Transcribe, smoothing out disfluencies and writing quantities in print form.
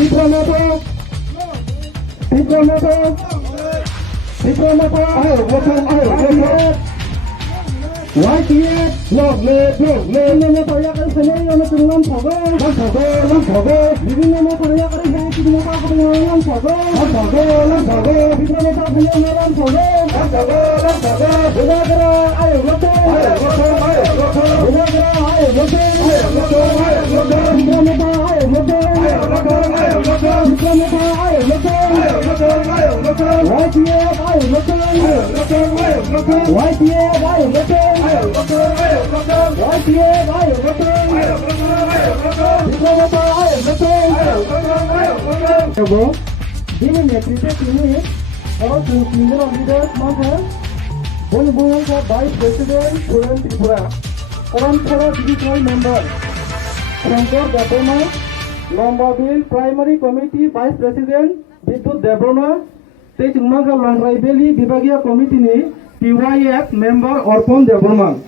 YTF বিভিন্ন পর্যায়কারী শ্রেণীর অনুশীলন বিভিন্ন পর্যায়কারী শ্রেণী Dini netrite kini orang senior leaders maka Bung Vice President Puran Tripura, Karamthora Digital Member, Shankar Gatoma, Lombaville Primary Committee Vice President Bidut Debrona, Tej Manga Longraibeli Bibagia Committee ni PYF Member Orpon Debrona.